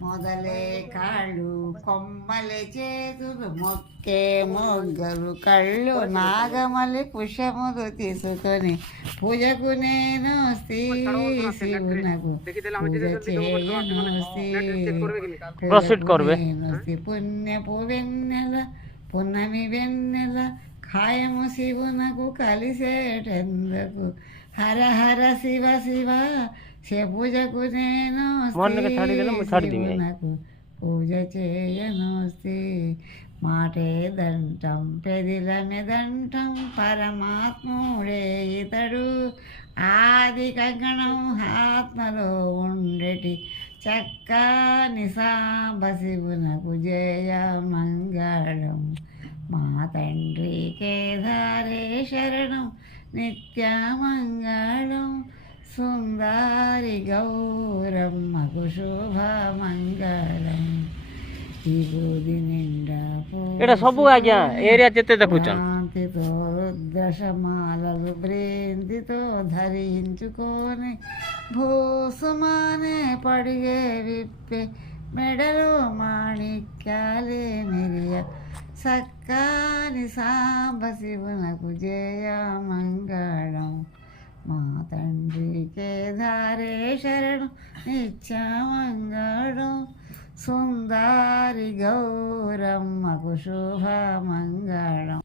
మొదలే కాళ్ళు కొమ్మలే చేతులు మొక్కే మొగ్గలు కళ్ళు నాగమల్లి కుశములు తీసుకొని పూజకు నేను శివునకు పూజ చేయను పుణ్యపు వెన్నెల పున్నమి వెన్నెల ఖాయము శివునకు కలిసేటెందుకు హర హర శివ శివ పూజకు నేను శివునకు పూజ చేయను మాటే దంటం పెదిలమే దంటం పరమాత్ముడే ఇతడు ఆది కంకణం ఆత్మలో ఉండేటి చక్కని సాంబ శివునకు జయ మంగళం మా తండ్రి కేదారే శరణం నిత్యమంగళం సుందరి గౌరమ్మకు శుభమంగళం విభూది నిండా కాంతితో రుద్రశమాలలు బ్రేంతితో ధరించుకొని భూసుమానే పడిగే విప్పే మెడలో మాణిక్యాలే మెరియ సక్కాని సాంబ శివునకు జయ మంగళం మా తండ్రి కేదారే శరణం నిత్యమంగళం సుందరి గౌరమ్మకు శుభమంగళం.